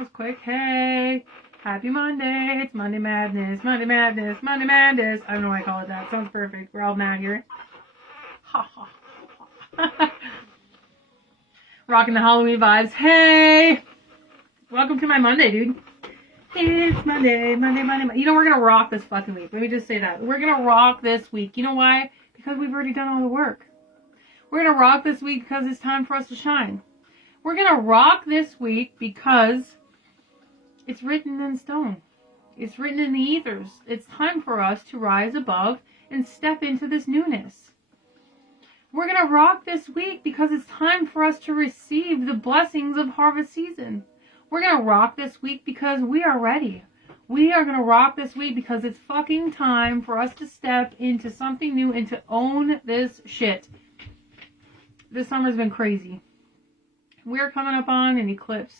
was quick. Hey, happy Monday. It's Monday Madness, Monday Madness, Monday Madness. I don't know why I call it that. Sounds perfect. We're all mad here. Ha ha. Rocking the Halloween vibes. Hey, welcome to my Monday, dude. It's Monday, Monday, Monday, Monday. You know, we're going to rock this fucking week. Let me just say that. We're going to rock this week. You know why? Because we've already done all the work. We're going to rock this week because it's time for us to shine. We're going to rock this week because it's written in stone. It's written in the ethers. It's time for us to rise above and step into this newness. We're going to rock this week because it's time for us to receive the blessings of harvest season. We're going to rock this week because we are ready. We are going to rock this week because it's fucking time for us to step into something new and to own this shit. This summer's been crazy. We're coming up on an eclipse.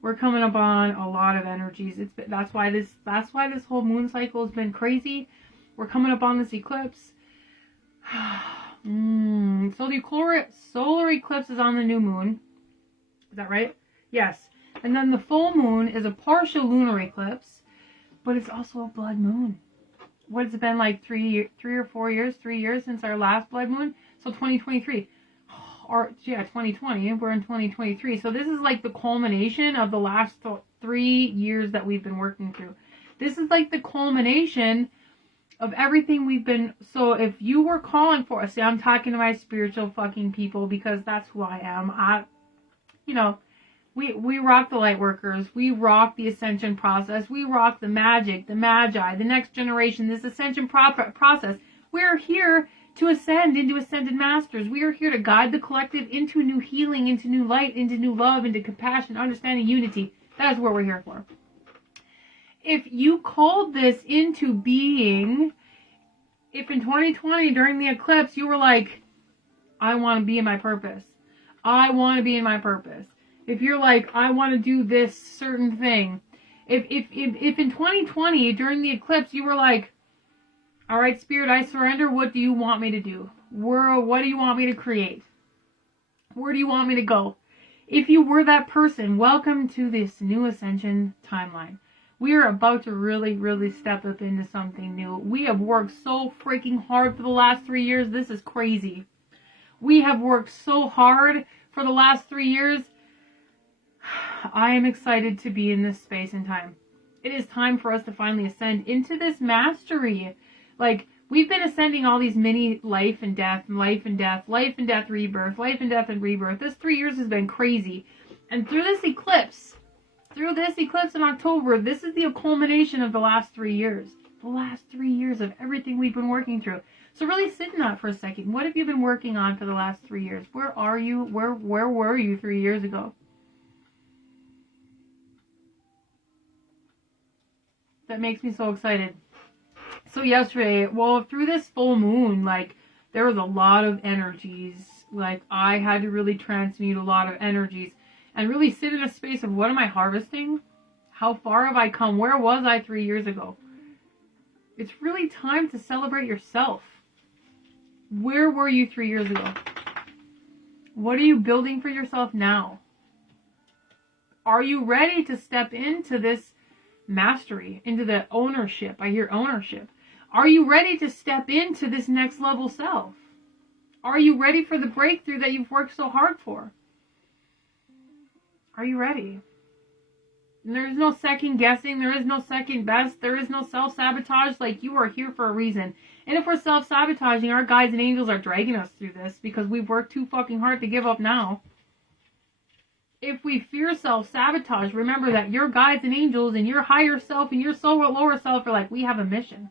We're coming up on a lot of energies. That's why this whole moon cycle has been crazy. We're coming up on this eclipse. So the solar eclipse is on the new moon. Is that right? Yes. And then the full moon is a partial lunar eclipse, but it's also a blood moon. What has it been, like 3 or 4 years? 3 years since our last blood moon? So 2023. Or, yeah, 2020. We're in 2023. So this is like the culmination of the last 3 years that we've been working through. This is like the culmination of everything we've been. So if you were calling for us, see, I'm talking to my spiritual fucking people because that's who I am. We rock the light workers. We rock the ascension process. We rock the magic, the magi, the next generation, this ascension process. We're here to ascend into ascended masters. We are here to guide the collective into new healing, into new light, into new love, into compassion, understanding, unity. That is what we're here for. If you called this into being, if in 2020 during the eclipse you were like, I want to be in my purpose. I want to be in my purpose. If you're like, I want to do this certain thing. If in 2020 during the eclipse you were like, all right, Spirit, I surrender. What do you want me to do? What do you want me to create? Where do you want me to go? If you were that person, welcome to this new ascension timeline. We are about to really, really step up into something new. We have worked so freaking hard for the last 3 years. This is crazy. We have worked so hard for the last 3 years. I am excited to be in this space and time. It is time for us to finally ascend into this mastery. Like, we've been ascending all these mini life and death, rebirth, life and death and rebirth. This 3 years has been crazy. And through this eclipse in October, this is the culmination of the last 3 years. The last 3 years of everything we've been working through. So really sit in that for a second. What have you been working on for the last 3 years? Where are you? Where were you 3 years ago? That makes me so excited. So yesterday, through this full moon, like, there was a lot of energies. Like, I had to really transmute a lot of energies and really sit in a space of, what am I harvesting? How far have I come? Where was I 3 years ago? It's really time to celebrate yourself. Where were you 3 years ago? What are you building for yourself now? Are you ready to step into this mastery, into the ownership? I hear ownership. Are you ready to step into this next level self? Are you ready for the breakthrough that you've worked so hard for? Are you ready? And there is no second guessing. There is no second best. There is no self-sabotage. Like, you are here for a reason. And if we're self-sabotaging, our guides and angels are dragging us through this because we've worked too fucking hard to give up now. If we fear self-sabotage, remember that your guides and angels and your higher self and your lower self are like, we have a mission.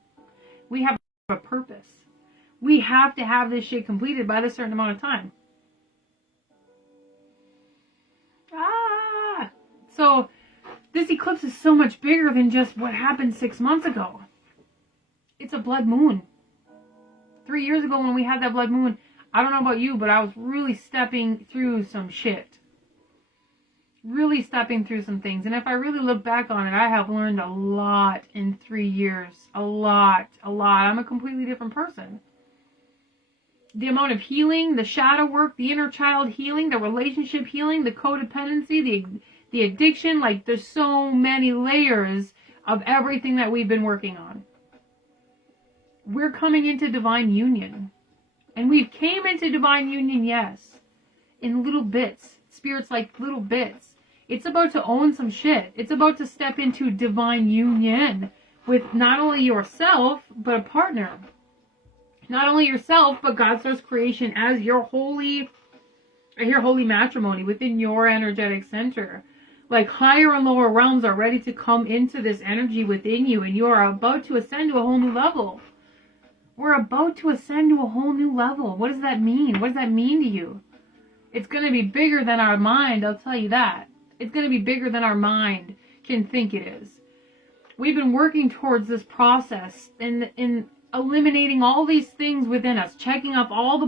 We have a purpose. We have to have this shit completed by this certain amount of time. So this eclipse is so much bigger than just what happened 6 months ago. It's a blood moon. 3 years ago when we had that blood moon, I don't know about you, but I was really stepping through some shit. Really stepping through some things. And if I really look back on it, I have learned a lot in 3 years. A lot. I'm a completely different person. The amount of healing, the shadow work, the inner child healing, the relationship healing, the codependency, the addiction. Like, there's so many layers of everything that we've been working on. We're coming into divine union. And we've came into divine union, yes, in little bits. Spirit's like little bits. It's about to own some shit. It's about to step into divine union with not only yourself, but a partner. Not only yourself, but God's source creation as your holy matrimony within your energetic center. Like, higher and lower realms are ready to come into this energy within you, and you are about to ascend to a whole new level. We're about to ascend to a whole new level. What does that mean? What does that mean to you? It's going to be bigger than our mind, I'll tell you that. It's going to be bigger than our mind can think it is. We've been working towards this process in eliminating all these things within us, checking off all the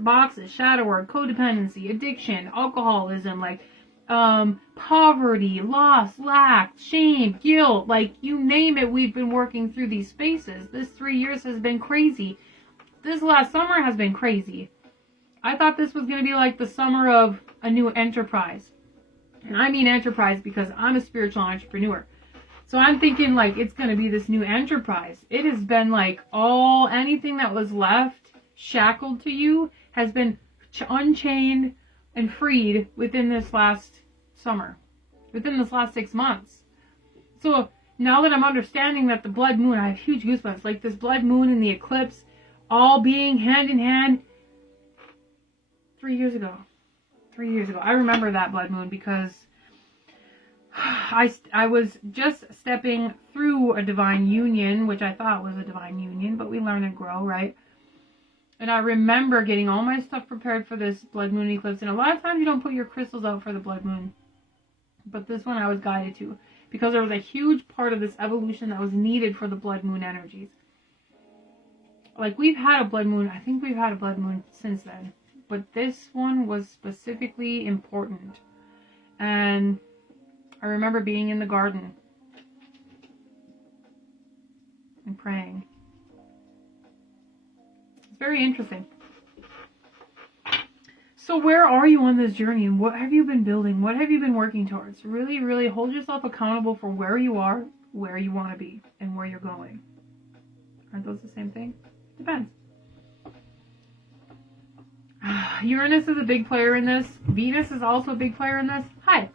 boxes, shadow work, codependency, addiction, alcoholism, like poverty, loss, lack, shame, guilt, like you name it. We've been working through these spaces. This 3 years has been crazy. This last summer has been crazy. I thought this was going to be like the summer of a new enterprise. And I mean enterprise because I'm a spiritual entrepreneur. So I'm thinking like it's going to be this new enterprise. It has been like anything that was left shackled to you has been unchained and freed within this last summer, within this last 6 months. So now that I'm understanding that the blood moon, I have huge goosebumps, like this blood moon and the eclipse all being hand in hand 3 years ago. 3 years ago. I remember that blood moon because I was just stepping through a divine union, which I thought was a divine union, but we learn and grow, right? And I remember getting all my stuff prepared for this blood moon eclipse. And a lot of times you don't put your crystals out for the blood moon. But this one I was guided to because there was a huge part of this evolution that was needed for the blood moon energies. Like, we've had a blood moon. I think we've had a blood moon since then. But this one was specifically important. And I remember being in the garden and praying. It's very interesting. So where are you on this journey, and what have you been building? What have you been working towards? Really, really hold yourself accountable for where you are, where you want to be, and where you're going. Aren't those the same thing? Depends. Uranus is a big player in this. Venus is also a big player in this. Hi.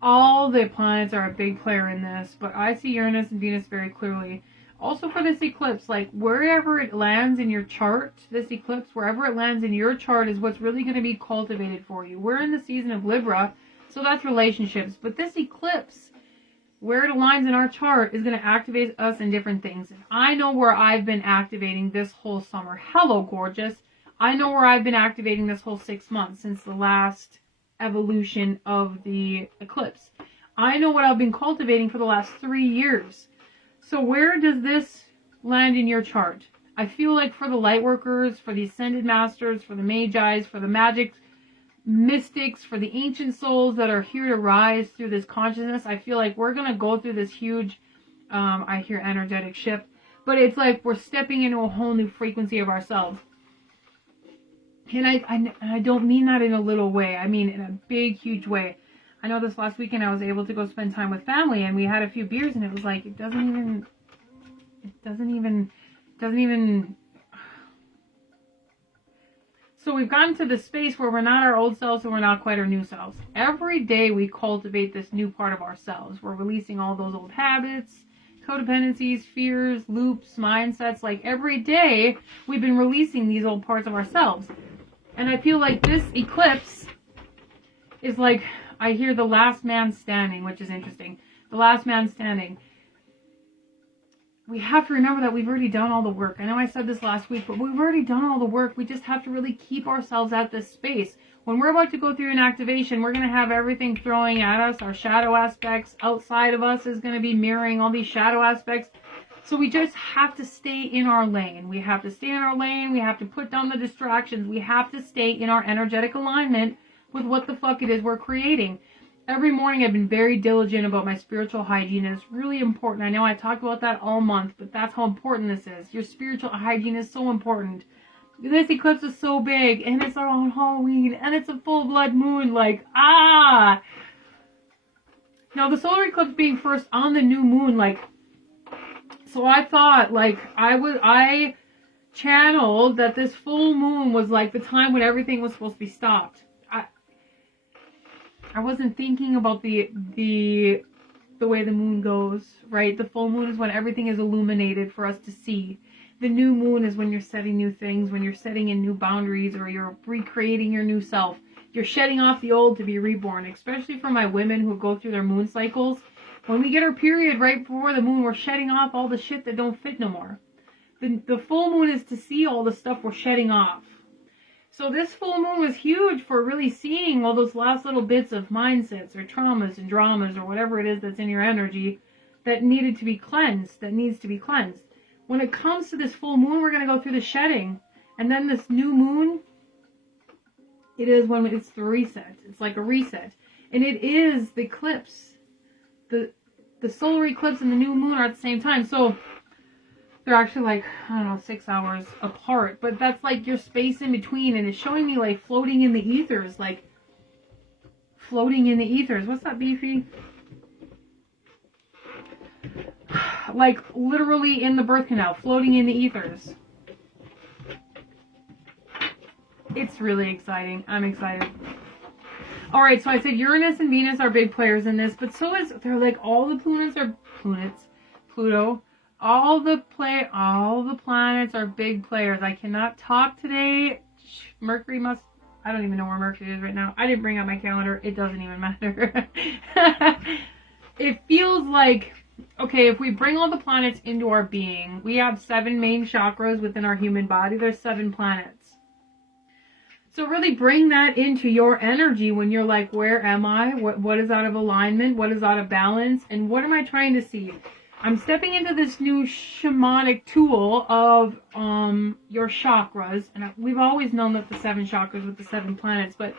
All the planets are a big player in this, but I see Uranus and Venus very clearly. Also for this eclipse, like wherever it lands in your chart, this eclipse, wherever it lands in your chart is what's really going to be cultivated for you. We're in the season of Libra, so that's relationships. But this eclipse, where it aligns in our chart, is going to activate us in different things. I know where I've been activating this whole summer. Hello, gorgeous. I know where I've been activating this whole 6 months since the last evolution of the eclipse. I know what I've been cultivating for the last 3 years. So where does this land in your chart? I feel like for the light workers, for the ascended masters, for the magis, for the magic mystics, for the ancient souls that are here to rise through this consciousness, I feel like we're going to go through this huge, I hear energetic shift, but it's like we're stepping into a whole new frequency of ourselves. And I don't mean that in a little way. I mean in a big, huge way. I know this last weekend I was able to go spend time with family, and we had a few beers, and it was like, it doesn't even. So we've gotten to this space where we're not our old selves and we're not quite our new selves. Every day we cultivate this new part of ourselves. We're releasing all those old habits, codependencies, fears, loops, mindsets. Like every day we've been releasing these old parts of ourselves. And I feel like this eclipse is like, I hear the last man standing, which is interesting. The last man standing. We have to remember that we've already done all the work. I know I said this last week, but we've already done all the work. We just have to really keep ourselves at this space. When we're about to go through an activation, we're going to have everything throwing at us. Our shadow aspects outside of us is going to be mirroring all these shadow aspects. So we just have to stay in our lane. We have to stay in our lane. We have to put down the distractions. We have to stay in our energetic alignment with what the fuck it is we're creating. Every morning I've been very diligent about my spiritual hygiene, and it's really important. I know I talk about that all month, but that's how important this is. Your spiritual hygiene is so important. This eclipse is so big, and it's on Halloween, and it's a full blood moon, like, ah! Now, the solar eclipse being first on the new moon, like, so I thought, like, I channeled that this full moon was, like, the time when everything was supposed to be stopped. I wasn't thinking about the way the moon goes, right? The full moon is when everything is illuminated for us to see. The new moon is when you're setting new things, when you're setting in new boundaries, or you're recreating your new self. You're shedding off the old to be reborn, especially for my women who go through their moon cycles. When we get our period right before the moon, we're shedding off all the shit that don't fit no more. The full moon is to see all the stuff we're shedding off. So this full moon was huge for really seeing all those last little bits of mindsets or traumas and dramas or whatever it is that's in your energy that needed to be cleansed, that needs to be cleansed. When it comes to this full moon, we're going to go through the shedding. And then this new moon, it is when it's the reset. It's like a reset. And it is the eclipse. The solar eclipse and the new moon are at the same time. So they're actually like, I don't know, 6 hours apart. But that's like your space in between. And it's showing me like floating in the ethers. Like floating in the ethers. What's that, Beefy? Like literally in the birth canal. Floating in the ethers. It's really exciting. I'm excited. Alright, so I said Uranus and Venus are big players in this. But so is, they're like all the Pluto. All the planets are big players. I cannot talk today. Mercury must, I don't even know where Mercury is right now. I didn't bring out my calendar. It doesn't even matter. It feels like, okay, if we bring all the planets into our being, we have 7 main chakras within our human body. There's 7 planets. So really bring that into your energy when you're like, where am I? What is out of alignment? What is out of balance? And what am I trying to see? I'm stepping into this new shamanic tool of your chakras. And we've always known that the 7 chakras with the 7 planets, but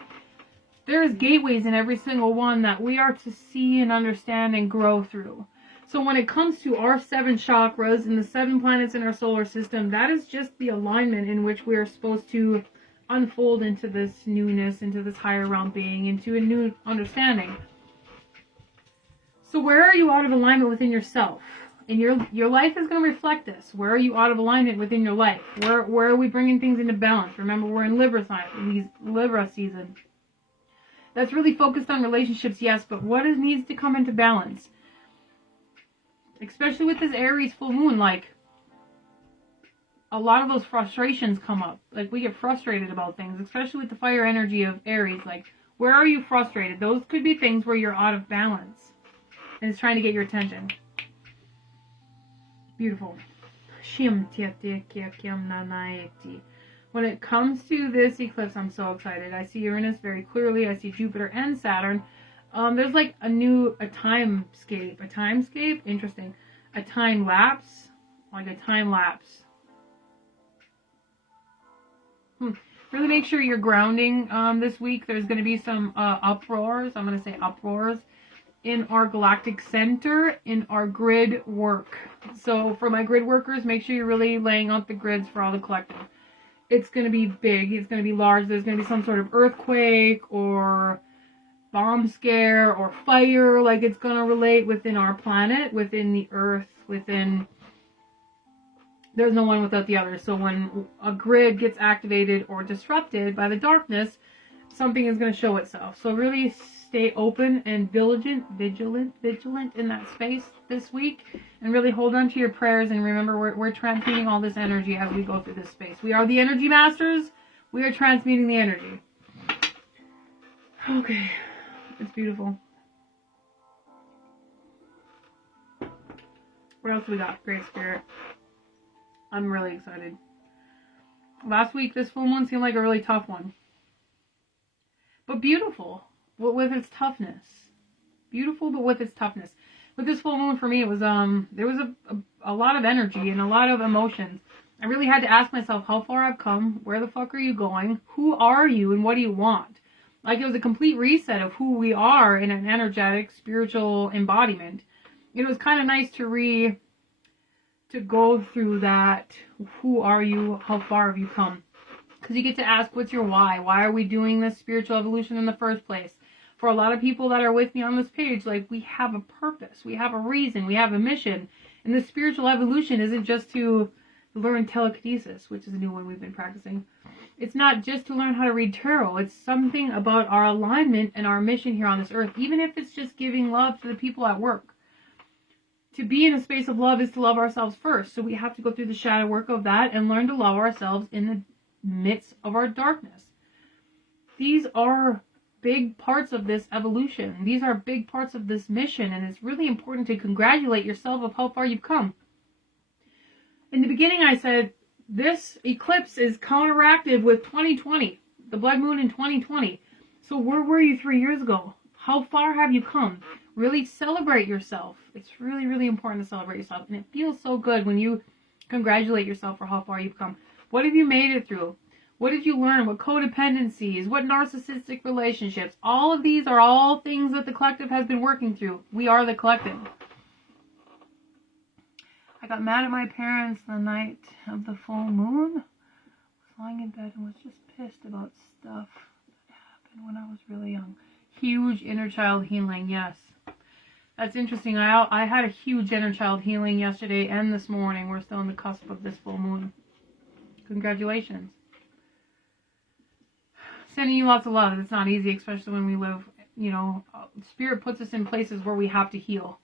there's gateways in every single one that we are to see and understand and grow through. So when it comes to our 7 chakras and the 7 planets in our solar system, that is just the alignment in which we are supposed to unfold into this newness, into this higher realm being, into a new understanding. So where are you out of alignment within yourself? And your life is going to reflect this. Where are you out of alignment within your life? Where are we bringing things into balance? Remember, we're in Libra season. That's really focused on relationships, yes, but what needs to come into balance? Especially with this Aries full moon, like, a lot of those frustrations come up. Like, we get frustrated about things, especially with the fire energy of Aries. Like, where are you frustrated? Those could be things where you're out of balance. And it's trying to get your attention. Beautiful. When it comes to this eclipse, I'm so excited. I see Uranus very clearly. I see Jupiter and Saturn. There's like a timescape. A timescape? Interesting. A time lapse. Like a time lapse. Really make sure you're grounding this week. There's going to be some uproars. I'm going to say uproars in our galactic center, in our grid work. So for my grid workers, make sure you're really laying out the grids for all the collective. It's going to be big. It's going to be large. There's going to be some sort of earthquake or bomb scare or fire. Like, it's going to relate within our planet, within the earth, within... There's no one without the other. So when a grid gets activated or disrupted by the darkness, something is going to show itself. So really stay open and vigilant in that space this week. And really hold on to your prayers. And remember, we're transmuting all this energy as we go through this space. We are the energy masters. We are transmuting the energy. Okay. It's beautiful. What else we got? Great Spirit. I'm really excited. Last week, this full moon seemed like a really tough one. But beautiful with its toughness. Beautiful, but with its toughness. With this full moon, for me, it was, there was a lot of energy and a lot of emotions. I really had to ask myself how far I've come. Where the fuck are you going? Who are you and what do you want? Like, it was a complete reset of who we are in an energetic, spiritual embodiment. It was kind of nice to go through that. Who are you? How far have you come? Because you get to ask, what's your why? Why are we doing this spiritual evolution in the first place? For a lot of people that are with me on this page, like, we have a purpose, we have a reason, we have a mission. And the spiritual evolution isn't just to learn telekinesis, which is a new one we've been practicing. It's not just to learn how to read tarot. It's something about our alignment and our mission here on this earth, even if it's just giving love to the people at work. To be in a space of love is to love ourselves first. So we have to go through the shadow work of that and learn to love ourselves in the midst of our darkness. These are big parts of this evolution. These are big parts of this mission, and it's really important to congratulate yourself of how far you've come. In the beginning I said, this eclipse is counteractive with 2020, the blood moon in 2020. So where were you 3 years ago? How far have you come? Really celebrate yourself. It's really, really important to celebrate yourself. And it feels so good when you congratulate yourself for how far you've come. What have you made it through? What did you learn? What codependencies? What narcissistic relationships? All of these are all things that the collective has been working through. We are the collective. I got mad at my parents the night of the full moon. I was lying in bed and was just pissed about stuff that happened when I was really young. Huge inner child healing, yes. That's interesting. I had a huge inner child healing yesterday and this morning. We're still on the cusp of this full moon. Congratulations. Sending you lots of love. It's not easy, especially when we live, Spirit puts us in places where we have to heal.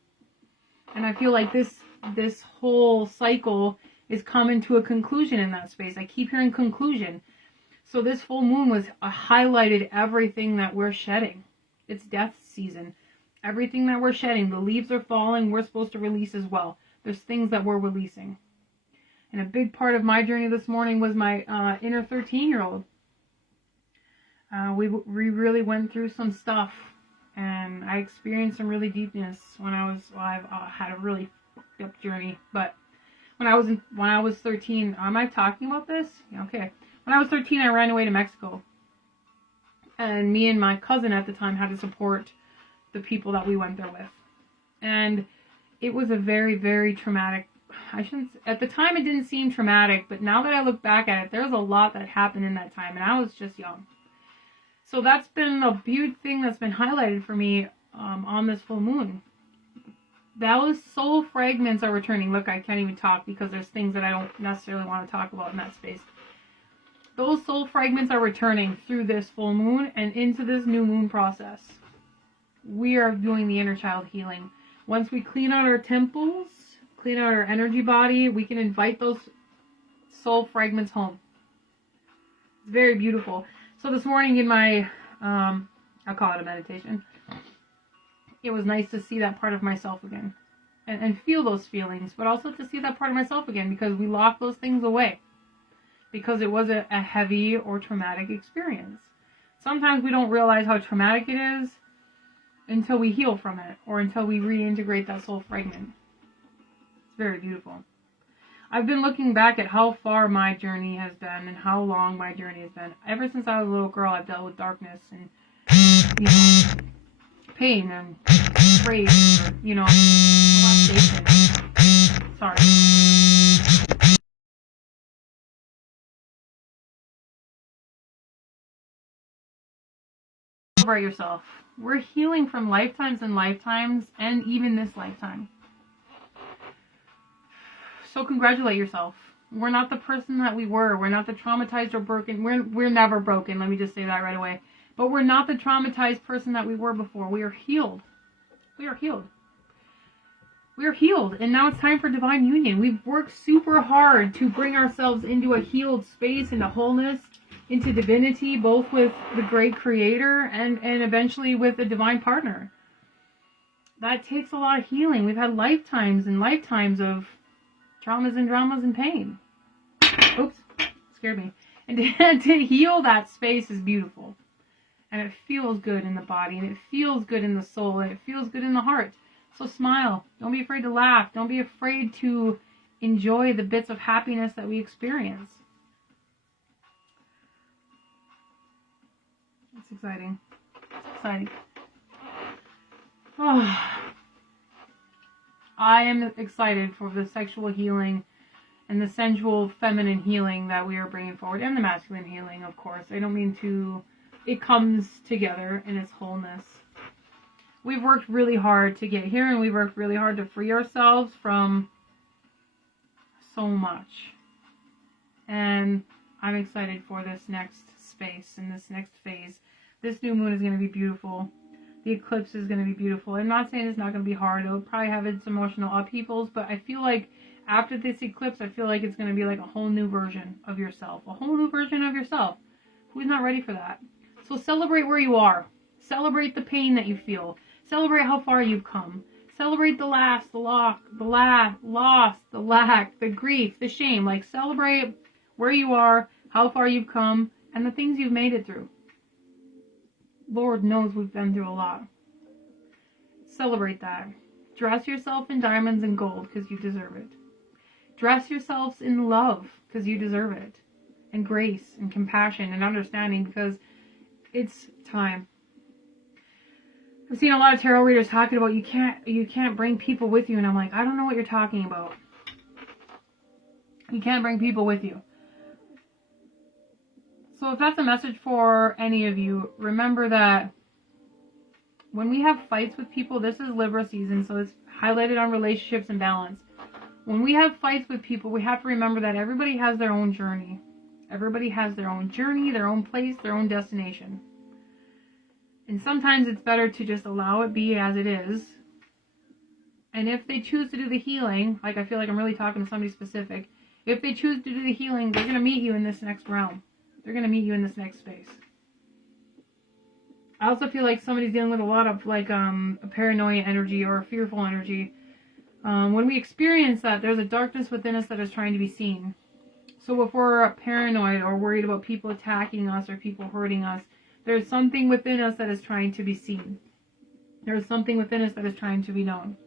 And I feel like this whole cycle is coming to a conclusion in that space. I keep hearing conclusion. So this full moon was highlighted everything that we're shedding. It's death season. Everything that we're shedding, the leaves are falling, we're supposed to release as well. There's things that we're releasing. And a big part of my journey this morning was my inner 13-year-old. We really went through some stuff, and I experienced some really deepness when I had a really fucked up journey. But when I was 13, am I talking about this? Yeah, okay. When I was 13, I ran away to Mexico, and me and my cousin at the time had to support the people that we went there with, and it was a very, very traumatic. At the time it didn't seem traumatic, but now that I look back at it, there's a lot that happened in that time, and I was just young. So that's been a big thing that's been highlighted for me on this full moon. Those soul fragments are returning. Look, I can't even talk because there's things that I don't necessarily want to talk about in that space. Those soul fragments are returning through this full moon and into this new moon process. We are doing the inner child healing. Once we clean out our temples, clean out our energy body, we can invite those soul fragments home. It's very beautiful. So this morning in my, I'll call it a meditation, it was nice to see that part of myself again. And feel those feelings, but also to see that part of myself again, because we lock those things away. Because it was a heavy or traumatic experience. Sometimes we don't realize how traumatic it is until we heal from it, or until we reintegrate that soul fragment. It's very beautiful. I've been looking back at how far my journey has been and how long my journey has been. Ever since I was a little girl, I've dealt with darkness and, pain and rage, molestation. Sorry. Celebrate yourself. We're healing from lifetimes and lifetimes, and even this lifetime. So congratulate yourself. We're not the person that we were. We're not the traumatized or broken. We're never broken. Let me just say that right away. But we're not the traumatized person that we were before. We are healed. We are healed. We are healed. And now it's time for divine union. We've worked super hard to bring ourselves into a healed space, into wholeness, into divinity, both with the great creator and eventually with a divine partner. That takes a lot of healing. We've had lifetimes and lifetimes of traumas and dramas and pain. Oops, scared me. And to heal that space is beautiful. And it feels good in the body, and it feels good in the soul, and it feels good in the heart. So smile. Don't be afraid to laugh. Don't be afraid to enjoy the bits of happiness that we experience. It's exciting. It's exciting. Oh. I am excited for the sexual healing and the sensual feminine healing that we are bringing forward, and the masculine healing, of course. I don't mean to, it comes together in its wholeness. We've worked really hard to get here, and we've worked really hard to free ourselves from so much. And I'm excited for this next space and this next phase. This new moon is going to be beautiful. The eclipse is going to be beautiful. I'm not saying it's not going to be hard. It'll probably have its emotional upheavals, but I feel like after this eclipse, I feel like it's going to be like a whole new version of yourself. A whole new version of yourself. Who's not ready for that? So celebrate where you are. Celebrate the pain that you feel. Celebrate how far you've come. Celebrate the loss, the lack, the grief, the shame. Like, celebrate where you are, how far you've come, and the things you've made it through. Lord knows we've been through a lot. Celebrate that. Dress yourself in diamonds and gold because you deserve it. Dress yourselves in love because you deserve it. And grace and compassion and understanding because it's time. I've seen a lot of tarot readers talking about you can't bring people with you, and I'm like, I don't know what you're talking about. You can't bring people with you. So if that's a message for any of you, remember that when we have fights with people, this is Libra season, so it's highlighted on relationships and balance. When we have fights with people, we have to remember that everybody has their own journey. Everybody has their own journey, their own place, their own destination. And sometimes it's better to just allow it be as it is. And if they choose to do the healing, like I feel like I'm really talking to somebody specific, if they choose to do the healing, they're going to meet you in this next realm. They're going to meet you in this next space. I also feel like somebody's dealing with a lot of like a paranoia energy or a fearful energy. When we experience that, there's a darkness within us that is trying to be seen. So if we're paranoid or worried about people attacking us or people hurting us, there's something within us that is trying to be seen. There's something within us that is trying to be known.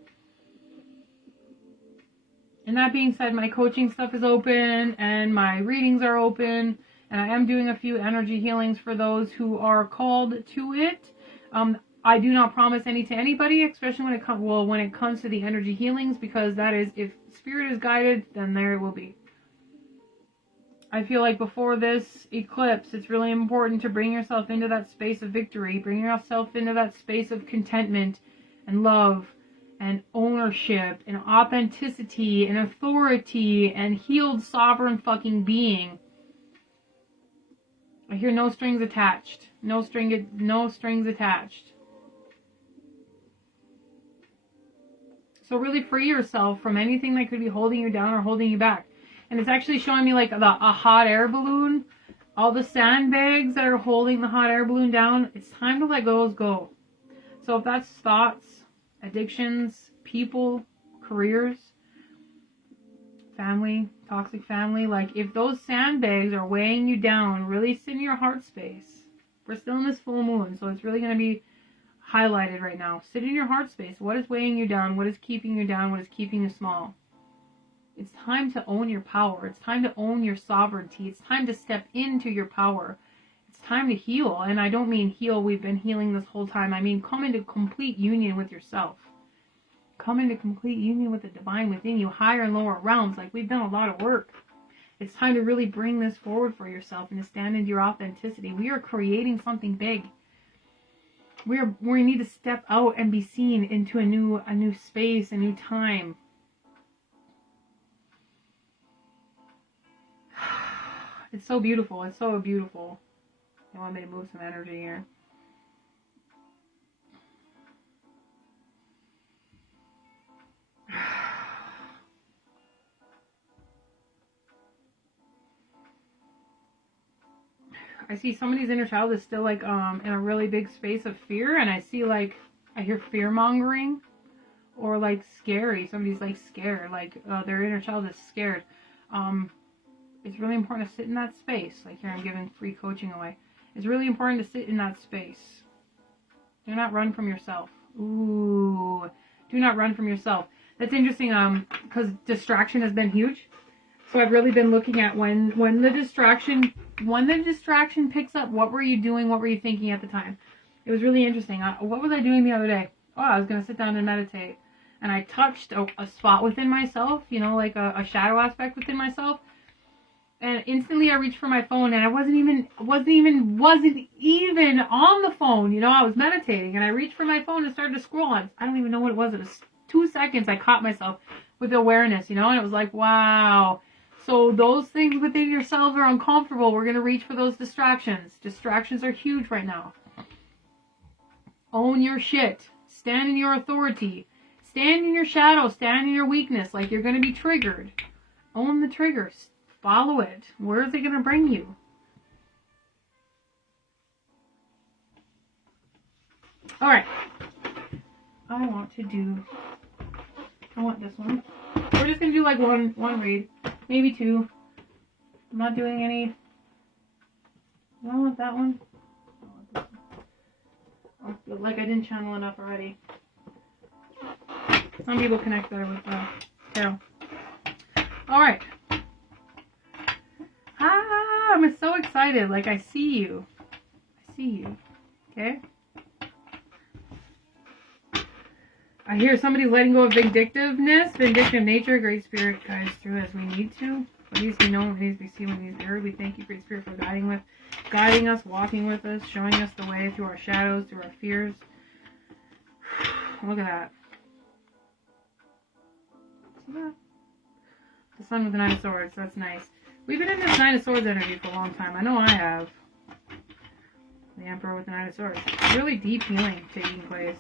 And that being said, my coaching stuff is open and my readings are open. And I am doing a few energy healings for those who are called to it. I do not promise any to anybody, especially when it comes to the energy healings, because that is, if spirit is guided, then there it will be. I feel like before this eclipse, it's really important to bring yourself into that space of victory, bring yourself into that space of contentment and love and ownership and authenticity and authority and healed sovereign fucking being. I hear no strings attached. No strings attached. So really free yourself from anything that could be holding you down or holding you back. And it's actually showing me like a hot air balloon. All the sandbags that are holding the hot air balloon down, it's time to let those go. So if that's thoughts, addictions, people, careers, family, toxic family, like if those sandbags are weighing you down, really sit in your heart space. We're still in this full moon, so it's really going to be highlighted right now. Sit in your heart space. What is weighing you down? What is keeping you down? What is keeping you small? It's time to own your power. It's time to own your sovereignty. It's time to step into your power. It's time to heal. And I don't mean heal, we've been healing this whole time. I mean come into complete union with yourself. Come into complete union with the divine within you, higher and lower realms. Like, we've done a lot of work. It's time to really bring this forward for yourself and to stand into your authenticity. We are creating something big. We need to step out and be seen into a new space, a new time. It's so beautiful. It's so beautiful. You want me to move some energy here? I see somebody's inner child is still like in a really big space of fear, and I hear fear mongering or like scary. Somebody's like scared, like their inner child is scared. It's really important to sit in that space. Like here, I'm giving free coaching away. It's really important to sit in that space. Do not run from yourself. Ooh, do not run from yourself. That's interesting, because distraction has been huge. So I've really been looking at when the distraction picks up, what were you doing? What were you thinking at the time? It was really interesting. What was I doing the other day? Oh, I was going to sit down and meditate. and I touched a spot within myself, you know, like a shadow aspect within myself. And instantly I reached for my phone, and I wasn't even on the phone. You know, I was meditating, and I reached for my phone and started to scroll on. I don't even know what it was. It was 2 seconds. I caught myself with awareness, you know, and it was like, wow. So those things within yourselves are uncomfortable. We're going to reach for those distractions. Distractions are huge right now. Own your shit. Stand in your authority. Stand in your shadow. Stand in your weakness. Like, you're going to be triggered. Own the triggers. Follow it. Where is it going to bring you? All right. I want this one. We're just going to do like one read. Maybe 2. I'm not doing any. I want that one. I feel like I didn't channel enough already. Some people connect better with tarot. All right. I'm so excited. Like, I see you. Okay? I hear somebody's letting go of vindictiveness, vindictive nature. Great Spirit guides through as we need to. What needs to be known, what needs to be seen, what needs to be heard. We thank you, Great Spirit, for guiding us, walking with us, showing us the way through our shadows, through our fears. Look at that. See that? The Sun with the 9 of Swords. That's nice. We've been in this 9 of Swords energy for a long time. I know I have. The Emperor with the 9 of Swords. Really deep healing taking place.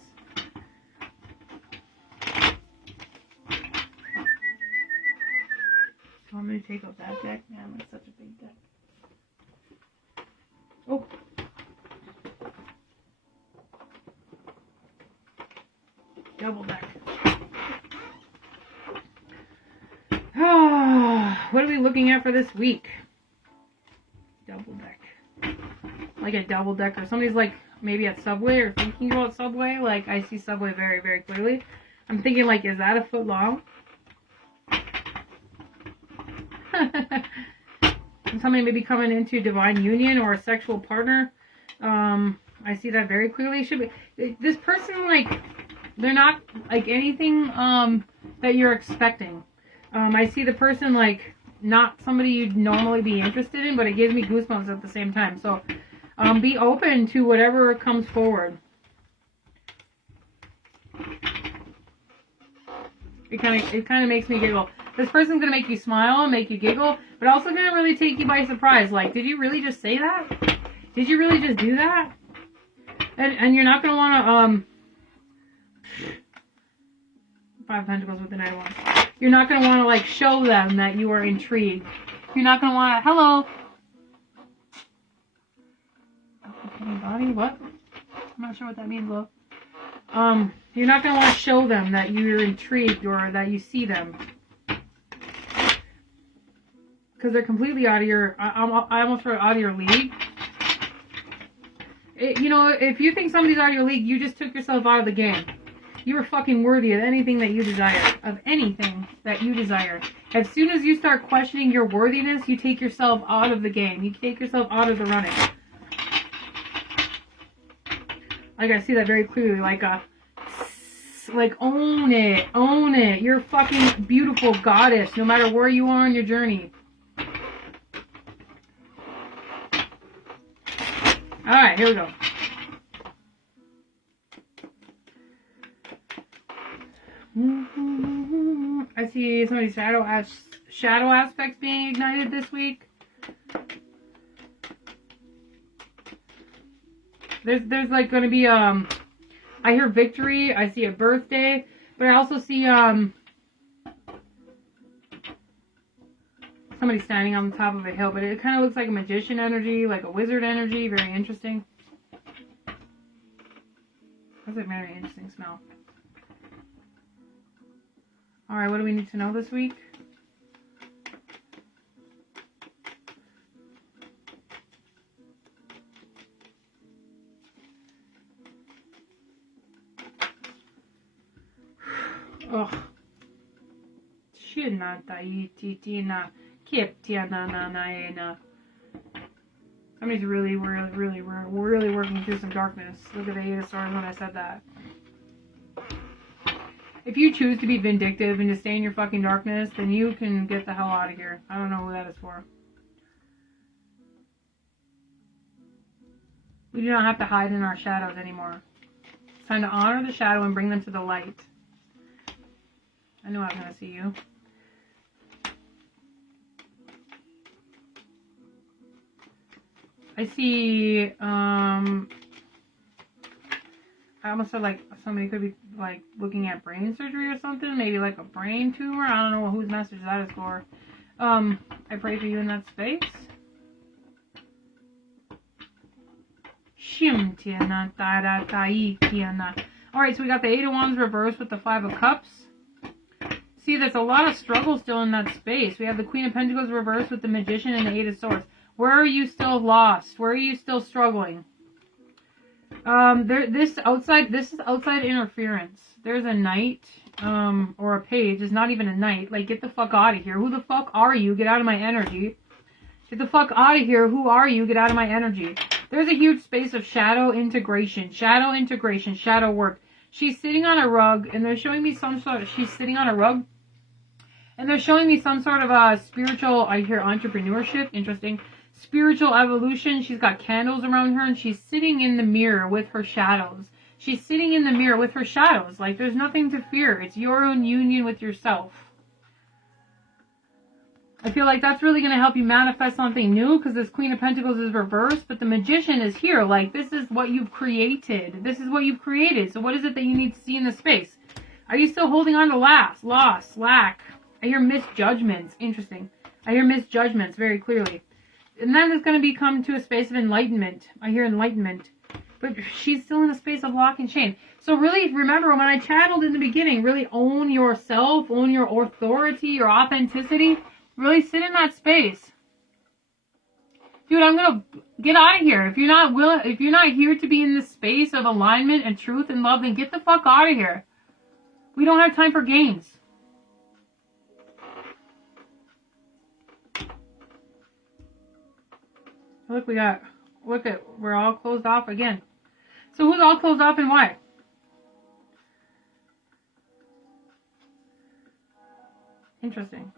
You want me to take up that deck? Man, that's such a big deck. Oh. Double deck. What are we looking at for this week? Double deck. Like a double decker. Somebody's like maybe at Subway or thinking about Subway. Like, I see Subway very, very clearly. I'm thinking, like, is that a foot long? Somebody may be coming into divine union or a sexual partner. I see that very clearly. Should be this person, like, they're not like anything that you're expecting. I see the person like not somebody you'd normally be interested in, but it gives me goosebumps at the same time. So be open to whatever comes forward. It kind of makes me giggle. This person's gonna make you smile and make you giggle, but also gonna really take you by surprise. Like, did you really just say that? Did you really just do that? And you're not gonna want to 5 of Pentacles with the Knight of Wands. You're not gonna want to like show them that you are intrigued. You're not gonna want to. Hello. Body? What? I'm not sure what that means, love. You're not gonna want to show them that you're intrigued or that you see them. Because they're completely out of your, I almost wrote out of your league. You know, if you think somebody's out of your league, you just took yourself out of the game. You are fucking worthy of anything that you desire. Of anything that you desire. As soon as you start questioning your worthiness, you take yourself out of the game. You take yourself out of the running. Like, I see that very clearly. Like, own it. Own it. You're a fucking beautiful goddess, no matter where you are on your journey. Alright, here we go. I see somebody's shadow aspects being ignited this week. There's like going to be I hear victory. I see a birthday, but I also see somebody standing on the top of a hill. But it kind of looks like a magician energy, like a wizard energy. Very interesting. That's a very interesting smell. Alright, what do we need to know this week? Ugh. Somebody's really working through some darkness. Look at the 8 of Swords when I said that. If you choose to be vindictive and to stay in your fucking darkness, then you can get the hell out of here. I don't know who that is for. We do not have to hide in our shadows anymore. It's time to honor the shadow and bring them to the light. I knew I was going to see you. I see, I almost said like somebody could be like looking at brain surgery or something, maybe like a brain tumor. I don't know whose message that is for. I pray for you in that space. Alright, so we got the Eight of Wands reversed with the Five of Cups. See, there's a lot of struggle still in that space. We have the Queen of Pentacles reversed with the Magician and the Eight of Swords. Where are you still lost? Where are you still struggling? This is outside interference. There's a knight, or a page. It's not even a knight. Like, get the fuck out of here. Who the fuck are you? Get out of my energy. Get the fuck out of here. Who are you? Get out of my energy. There's a huge space of shadow integration, shadow work. She's sitting on a rug, and they're showing me some sort of, she's sitting on a rug, and they're showing me some sort of a spiritual, I hear entrepreneurship, interesting, spiritual evolution. She's got candles around her, and she's sitting in the mirror with her shadows. She's sitting in the mirror with her shadows. Like, there's nothing to fear. It's your own union with yourself. I feel like that's really going to help you manifest something new, because this Queen of Pentacles is reversed, but the Magician is here. Like, this is what you've created. This is what you've created. So what is it that you need to see in this space? Are you still holding on to loss, lack? I hear misjudgments. Interesting. I hear misjudgments very clearly. And then it's going to come to a space of enlightenment. I hear enlightenment. But she's still in a space of lock and chain. So really, remember when I channeled in the beginning, really own yourself, own your authority, your authenticity. Really sit in that space. Dude, I'm going to get out of here. If you're not here to be in this space of alignment and truth and love, then get the fuck out of here. We don't have time for games. Look, we're all closed off again. So who's all closed off and why? Interesting.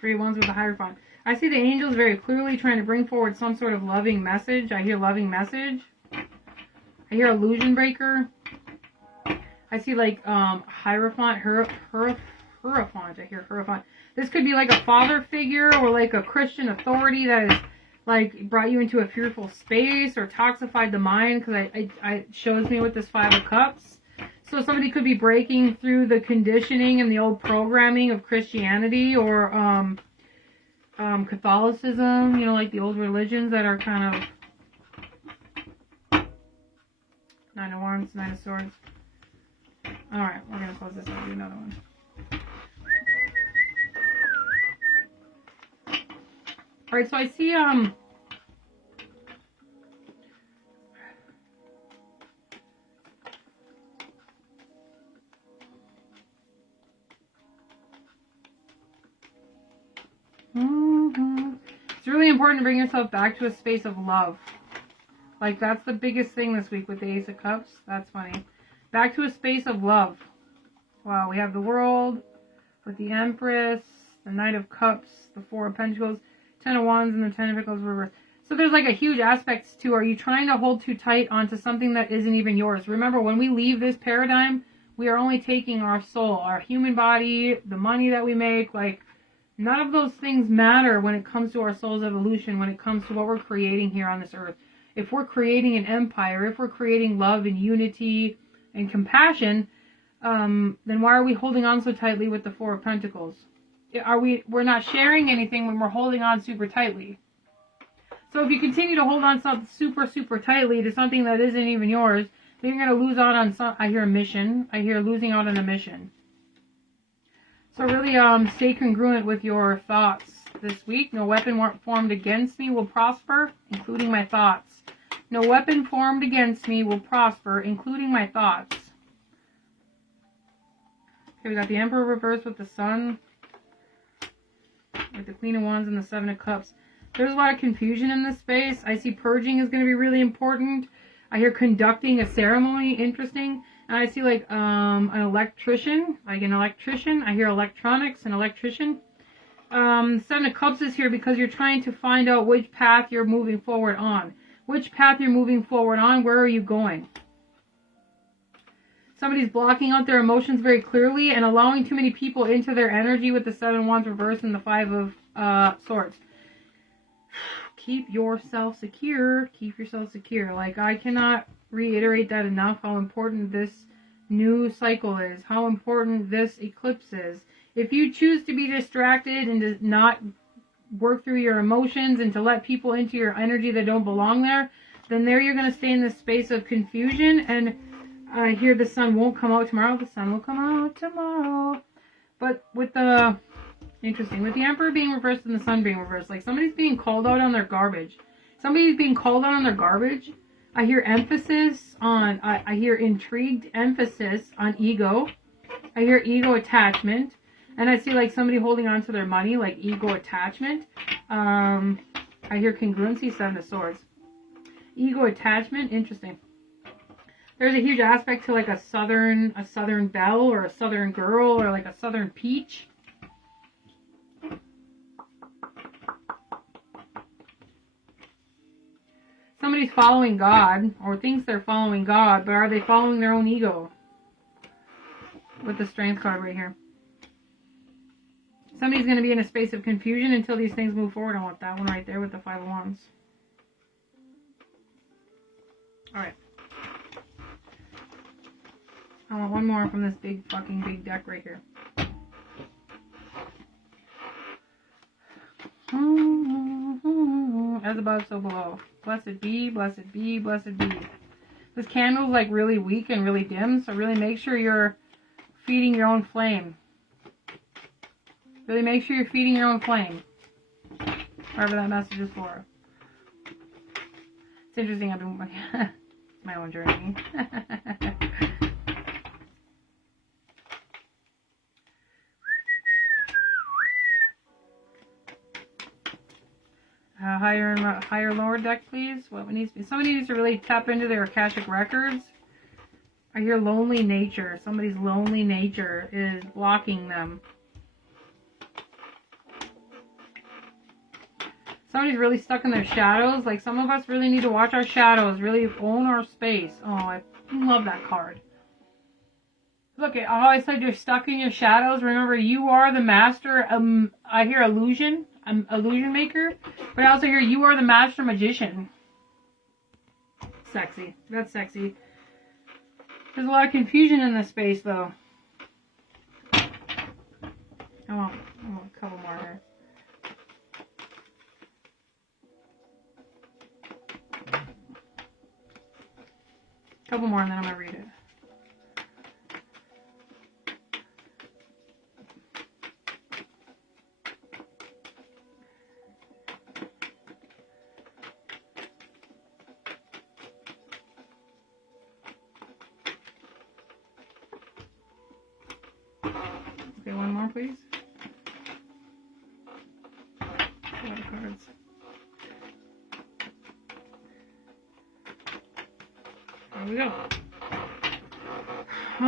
Three of Wands with a Hierophant. I see the angels very clearly trying to bring forward some sort of loving message. I hear loving message. I hear illusion breaker. I see like Hierophant, Hierophant. I hear Hierophant. This could be like a father figure or like a Christian authority that is like brought you into a fearful space or toxified the mind, because it shows me with this Five of Cups. So somebody could be breaking through the conditioning and the old programming of Christianity or Catholicism, you know, like the old religions that are kind of Nine of Wands, Nine of Swords. Alright, we're going to close this and do another one. Alright, so I see, it's really important to bring yourself back to a space of love. Like, that's the biggest thing this week with the Ace of Cups. That's funny. Back to a space of love. Wow, we have the World with the Empress, the Knight of Cups, the Four of Pentacles, Ten of Wands, and the Ten of Pentacles reversed. So there's like a huge aspect to, are you trying to hold too tight onto something that isn't even yours? Remember, when we leave this paradigm, we are only taking our soul, our human body, the money that we make. Like, none of those things matter when it comes to our soul's evolution, when it comes to what we're creating here on this earth. If we're creating an empire, if we're creating love and unity and compassion, then why are we holding on so tightly with the Four of Pentacles? We're not sharing anything when we're holding on super tightly. So if you continue to hold on something super, super tightly to something that isn't even yours, then you're going to lose out on some, I hear a mission. I hear losing out on a mission. So really stay congruent with your thoughts this week. No weapon formed against me will prosper, including my thoughts. No weapon formed against me will prosper, including my thoughts. Okay, we got the Emperor reversed with the Sun, with the Queen of Wands and the Seven of Cups. There's a lot of confusion in this space. I see purging is going to be really important. I hear conducting a ceremony, interesting. And I see like an electrician, I hear electronics, an electrician. Seven of Cups is here because you're trying to find out which path you're moving forward on. Which path you're moving forward on, where are you going? Somebody's blocking out their emotions very clearly and allowing too many people into their energy with the Seven of Wands reversed and the Five of Swords. Keep yourself secure. Keep yourself secure. Like, I cannot reiterate that enough, how important this new cycle is. How important this eclipse is. If you choose to be distracted and to not work through your emotions and to let people into your energy that don't belong there, then there you're going to stay in this space of confusion. And I hear the sun won't come out tomorrow. The sun will come out tomorrow. But with the... Interesting. With the Emperor being reversed and the Sun being reversed, like somebody's being called out on their garbage. Somebody's being called out on their garbage. I hear emphasis on, I hear intrigued emphasis on ego. I hear ego attachment. And I see like somebody holding on to their money, like ego attachment. I hear congruency, Seven of Swords. Ego attachment, interesting. There's a huge aspect to like a southern belle or a southern girl or like a southern peach. Somebody's following God, or thinks they're following God, but are they following their own ego? With the Strength card right here. Somebody's going to be in a space of confusion until these things move forward. I want that one right there with the Five of Wands. Alright. I want one more from this big deck right here. As above, so below. Blessed be, blessed be, blessed be. This candle's like really weak and really dim, so really make sure you're feeding your own flame. Really make sure you're feeding your own flame. Whatever that message is for. It's interesting, I've been my own journey. Higher lower deck, please. What needs to be? Somebody needs to really tap into their Akashic records. I hear lonely nature. Somebody's lonely nature is blocking them. Somebody's really stuck in their shadows. Like some of us really need to watch our shadows. Really own our space. Oh, I love that card. Look, I always said you're stuck in your shadows. Remember, you are the master. I hear illusion. I'm illusion maker. But I also hear you are the master magician. Sexy. That's sexy. There's a lot of confusion in this space, though. I want a couple more here. A couple more and then I'm going to read it. Okay, one more, please. A lot of cards. There we go.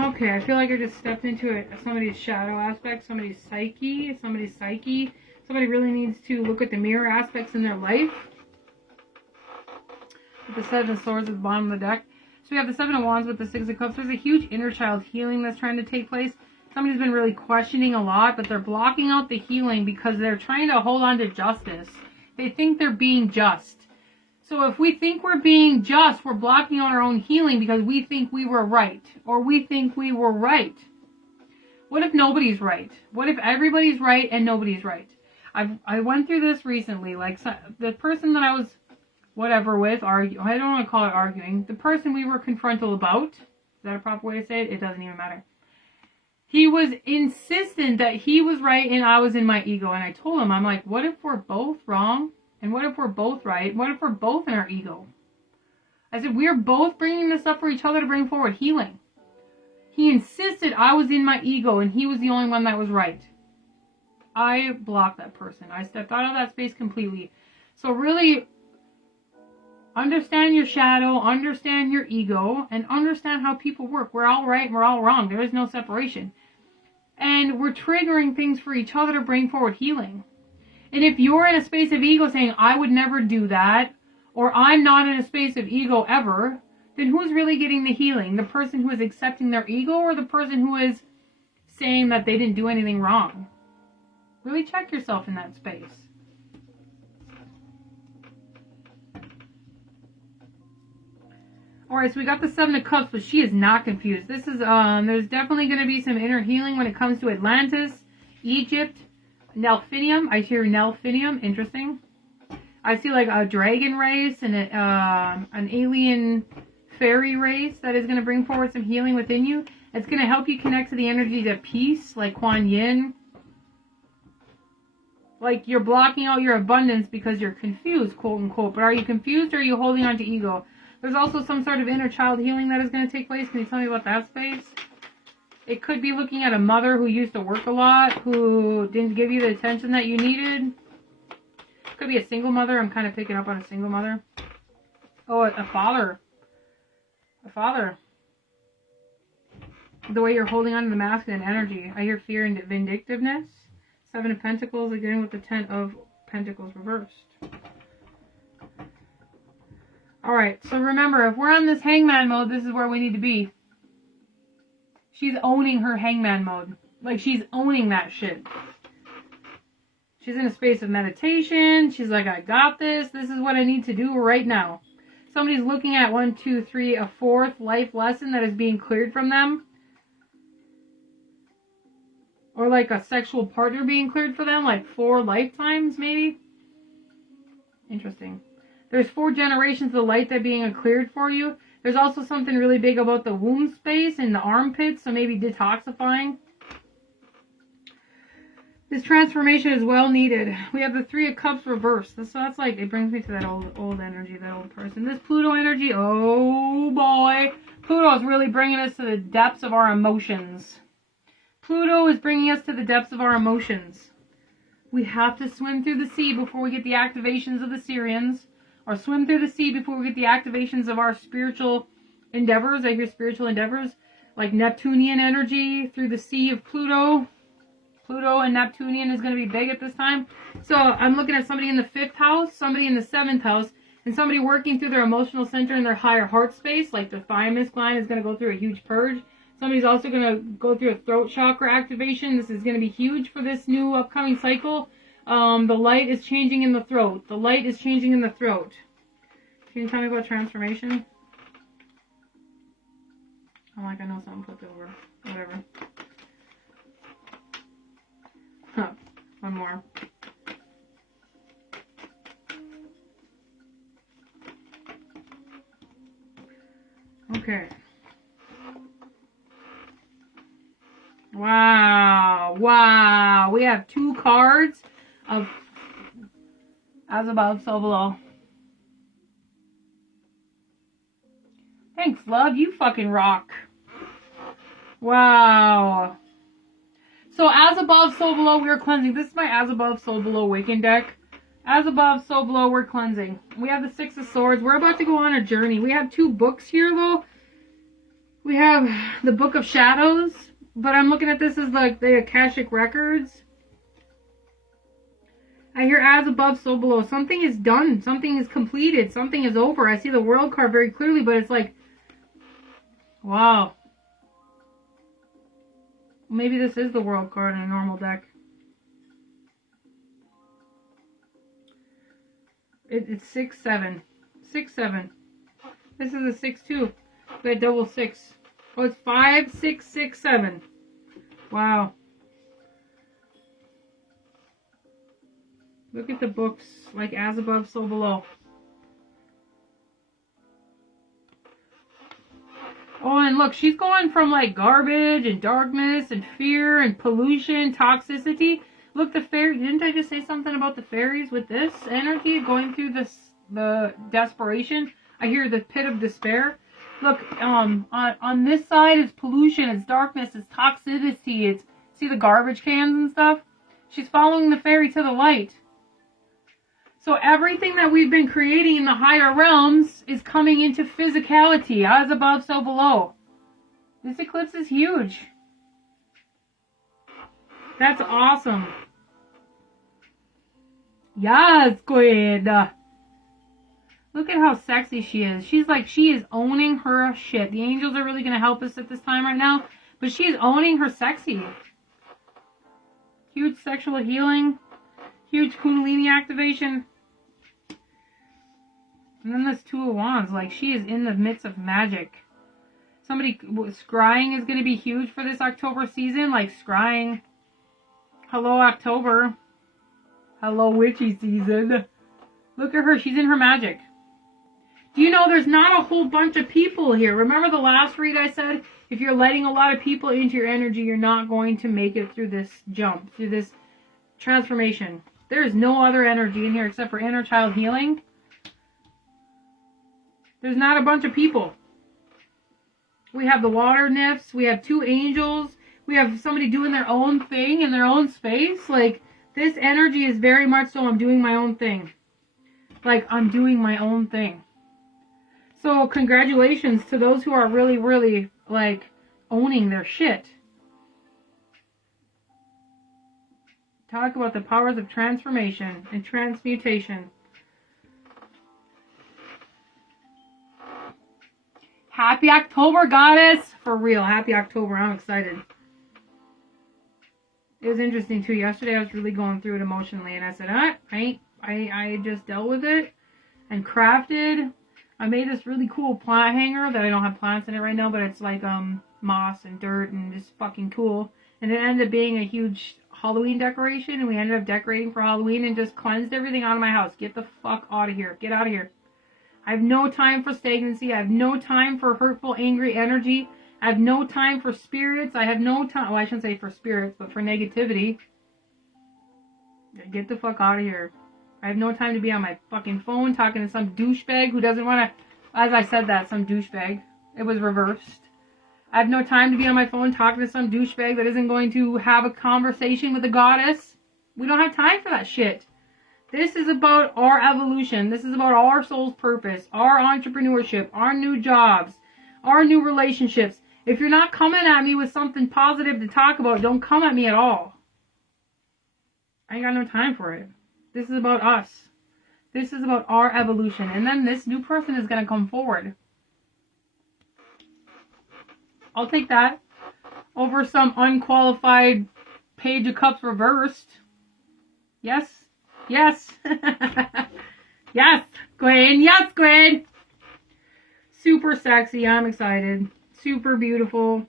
Okay, I feel like I just stepped into it. Somebody's shadow aspect, somebody's psyche. Somebody really needs to look at the mirror aspects in their life. With the Seven of Swords at the bottom of the deck. So we have the Seven of Wands with the Six of Cups. There's a huge inner child healing that's trying to take place. Somebody's been really questioning a lot, but they're blocking out the healing because they're trying to hold on to justice. They think they're being just. So if we think we're being just, we're blocking out our own healing because we think we were right. Or we think we were right. What if nobody's right? What if everybody's right and nobody's right? I went through this recently. Like the person that I was whatever with, I don't want to call it arguing. The person we were confrontal about. Is that a proper way to say it? It doesn't even matter. He was insistent that he was right and I was in my ego. And I told him, I'm like, what if we're both wrong? And what if we're both right? What if we're both in our ego? I said, we're both bringing this up for each other to bring forward healing. He insisted I was in my ego and he was the only one that was right. I blocked that person. I stepped out of that space completely. So really, Understand your shadow, understand your ego, and understand how people work. We're all right and we're all wrong. There is no separation. And we're triggering things for each other to bring forward healing. And if you're in a space of ego saying, I would never do that, or I'm not in a space of ego ever, then who's really getting the healing? The person who is accepting their ego, or the person who is saying that they didn't do anything wrong? Really check yourself in that space. Alright, so we got the Seven of Cups, but she is not confused. This is, there's definitely going to be some inner healing when it comes to Atlantis, Egypt, Nelphinium. I hear Nelphinium. Interesting. I see like a dragon race and an alien fairy race that is going to bring forward some healing within you. It's going to help you connect to the energies of peace, like Kuan Yin. Like you're blocking out your abundance because you're confused, quote unquote. But are you confused, or are you holding on to ego? There's also some sort of inner child healing that is going to take place. Can you tell me about that space? It could be looking at a mother who used to work a lot, who didn't give you the attention that you needed. It could be a single mother. I'm kind of picking up on a single mother. Oh, a father. A father. The way you're holding on to the masculine energy. I hear fear and vindictiveness. Seven of Pentacles again with the Ten of Pentacles reversed. Alright, so remember, if we're on this hangman mode, this is where we need to be. She's owning her hangman mode. Like, she's owning that shit. She's in a space of meditation. She's like, I got this. This is what I need to do right now. Somebody's looking at 1, 2, 3, a fourth life lesson that is being cleared from them. Or like a sexual partner being cleared for them, like 4 lifetimes, maybe. Interesting. There's 4 generations of light that being cleared for you. There's also something really big about the womb space and the armpits, so maybe detoxifying. This transformation is well needed. We have the Three of Cups reversed. So that's like, it brings me to that old energy, that old person. This Pluto energy, oh boy. Pluto is really bringing us to the depths of our emotions. Pluto is bringing us to the depths of our emotions. We have to swim through the sea before we get the activations of the Syrians. Or swim through the sea before we get the activations of our spiritual endeavors. I hear spiritual endeavors. Like Neptunian energy through the sea of Pluto. Pluto and Neptunian is going to be big at this time. So I'm looking at somebody in the 5th house, somebody in the 7th house, and somebody working through their emotional center in their higher heart space. Like the thymus gland is going to go through a huge purge. Somebody's also going to go through a throat chakra activation. This is going to be huge for this new upcoming cycle. The light is changing in the throat. The light is changing in the throat. Can you tell me about transformation? I'm like, I know something flipped over. Whatever. Huh. One more. Okay. Wow. Wow. We have 2 cards of as above, so below. Thanks, love. You fucking rock. Wow. So, as above, so below, we are cleansing. This is my as above, so below Awakened deck. As above, so below, we're cleansing. We have the 6 of Swords. We're about to go on a journey. We have 2 books here, though. We have the Book of Shadows, but I'm looking at this as like the Akashic Records. I hear as above, so below. Something is done. Something is completed. Something is over. I see the World card very clearly, but it's like, wow. Maybe this is the World card in a normal deck. It's 6, 7. 6, 7. This is a 6, 2. We had double 6. Oh, it's 5, 6, 6, 7. Wow. Look at the books, like as above, so below. Oh, and look, she's going from like garbage and darkness and fear and pollution, toxicity. Look, the fairy, didn't I just say something about the fairies with this energy going through this, the desperation? I hear the pit of despair. Look, on this side is pollution, it's darkness, it's toxicity, it's, see the garbage cans and stuff? She's following the fairy to the light. So everything that we've been creating in the higher realms is coming into physicality, as above, so below. This eclipse is huge. That's awesome. Yes, Queen. Look at how sexy she is. She's like, she is owning her shit. The angels are really going to help us at this time right now. But she is owning her sexy. Huge sexual healing. Huge kundalini activation. And then this Two of Wands. Like, she is in the midst of magic. Somebody, scrying is going to be huge for this October season. Like, scrying. Hello, October. Hello, witchy season. Look at her. She's in her magic. Do you know there's not a whole bunch of people here? Remember the last read I said? If you're letting a lot of people into your energy, you're not going to make it through this jump, through this transformation. There is no other energy in here except for inner child healing. There's not a bunch of people. We have the water nymphs. We have 2 angels. We have somebody doing their own thing in their own space. Like, this energy is very much so I'm doing my own thing. Like, I'm doing my own thing. So, congratulations to those who are really, really, like, owning their shit. Talk about the powers of transformation and transmutation. Happy October, goddess! For real, happy October. I'm excited. It was interesting, too. Yesterday, I was really going through it emotionally, and I said, I just dealt with it and crafted. I made this really cool plant hanger that I don't have plants in it right now, but it's like moss and dirt and just fucking cool. And it ended up being a huge Halloween decoration, and we ended up decorating for Halloween and just cleansed everything out of my house. Get the fuck out of here. Get out of here. I have no time for stagnancy. I have no time for hurtful, angry energy. I have no time for spirits. I have no time. Well, I shouldn't say for spirits, but for negativity. Get the fuck out of here. I have no time to be on my fucking phone talking to some douchebag who doesn't want to... As I said that, some douchebag. It was reversed. I have no time to be on my phone talking to some douchebag that isn't going to have a conversation with a goddess. We don't have time for that shit. This is about our evolution. This is about our soul's purpose, our entrepreneurship, our new jobs, our new relationships. If you're not coming at me with something positive to talk about, don't come at me at all. I ain't got no time for it. This is about us. This is about our evolution. And then this new person is going to come forward. I'll take that over some unqualified Page of Cups reversed. Yes. Yes. Yes, Queen. Yes, Queen. Super sexy. I'm excited. Super beautiful.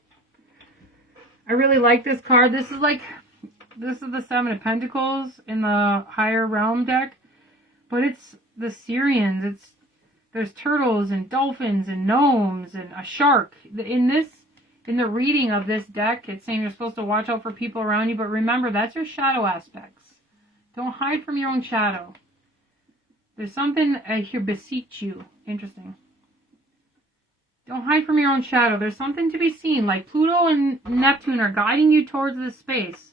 I really like this card. This is the Seven of Pentacles in the higher realm deck. But it's the Syrians. There's turtles and dolphins and gnomes and a shark. In the reading of this deck, it's saying you're supposed to watch out for people around you, but remember, that's your shadow aspects. Don't hide from your own shadow. There's something I hear beseech you. Interesting. Don't hide from your own shadow. There's something to be seen. Like Pluto and Neptune are guiding you towards this space.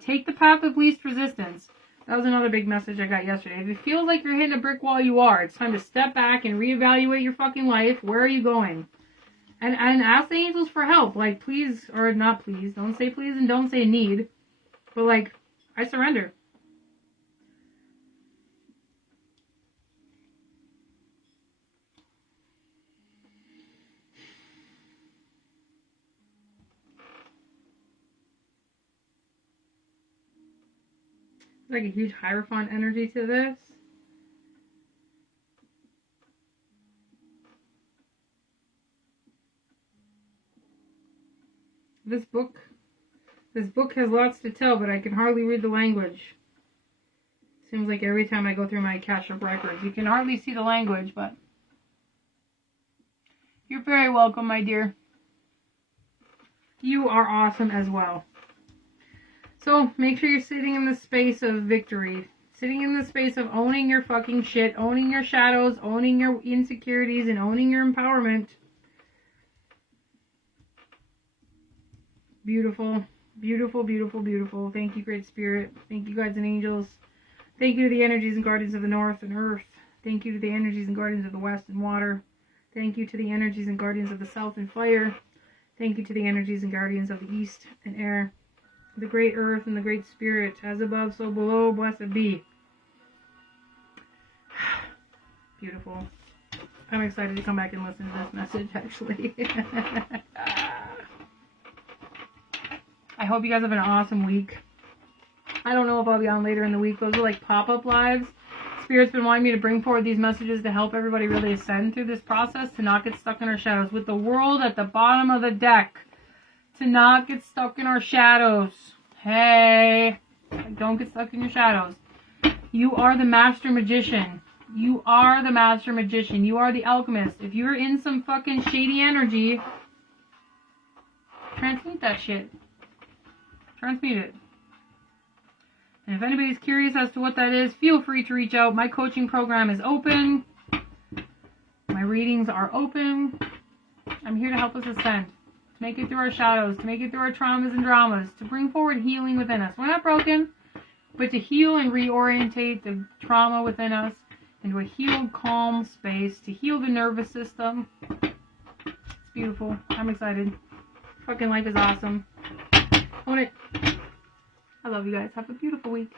Take the path of least resistance. That was another big message I got yesterday. If it feels like you're hitting a brick wall, you are. It's time to step back and reevaluate your fucking life. Where are you going? And ask the angels for help. Like, please, or not please. Don't say please and don't say need. But, like, I surrender. There's like a huge Hierophant energy to this. This book has lots to tell, but I can hardly read the language. Seems like every time I go through my cache of records, you can hardly see the language, but you're very welcome, my dear. You are awesome as well. So, make sure you're sitting in the space of victory. Sitting in the space of owning your fucking shit, owning your shadows, owning your insecurities, and owning your empowerment. Beautiful, beautiful, beautiful, beautiful. Thank you, Great Spirit. Thank you, guides and angels. Thank you to the energies and guardians of the north and earth. Thank you to the energies and guardians of the west and water. Thank you to the energies and guardians of the south and fire. Thank you to the energies and guardians of the east and air. The great earth and the great spirit, as above, so below, blessed be. Beautiful. I'm excited to come back and listen to this message, actually. I hope you guys have an awesome week. I don't know if I'll be on later in the week. Those are like pop-up lives. Spirit's been wanting me to bring forward these messages to help everybody really ascend through this process, to not get stuck in our shadows. With the world at the bottom of the deck, to not get stuck in our shadows. Hey, don't get stuck in your shadows. You are the master magician. You are the master magician. You are the alchemist. If you're in some fucking shady energy, transmute that shit. Transmute it. And if anybody's curious as to what that is, feel free to reach out. My coaching program is open. My readings are open. I'm here to help us ascend. To make it through our shadows. To make it through our traumas and dramas. To bring forward healing within us. We're not broken. But to heal and reorientate the trauma within us into a healed, calm space. To heal the nervous system. It's beautiful. I'm excited. Fucking life is awesome. I love you guys. Have a beautiful week.